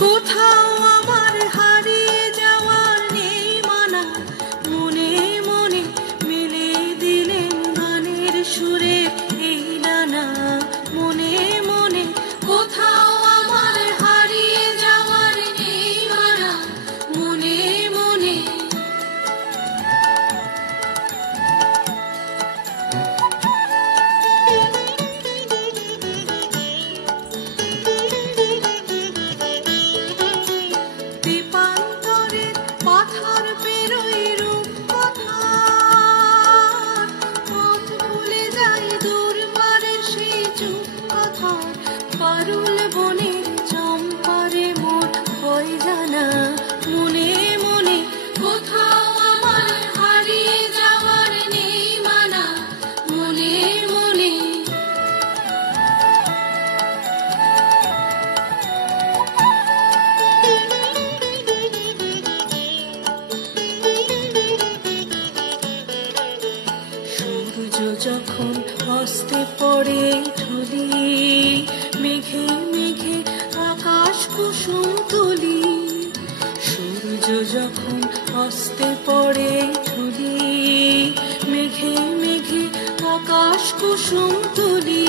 কোথাও আমার হারিয়ে যাওয়ার নেই মানা, মনে মনে মেলে দিলেন গানের সুরে এই ডানা। মনে মনে কোথাও আমার হারিয়ে যাওয়ার নেই মানা, মনে মনে। দীপান্তরের পাথার পেরোই রূপকথার, পথ ভুলে যাই দুর্বারের সেই চুপ কথার। পারুল বনের চম্পারে মোর হয় জানা, মনে মনে কোথাও আমার হারিয়ে যাওয়ার নেই মানা, মনে মনে। সূর্য যখন অস্তে পড়ে ঢলি, মেঘে মেঘে আকাশ কুসুম তুলি। সূর্য যখন অস্তে পড়ে ঢলি, মেঘে মেঘে আকাশ কুসুম তুলি।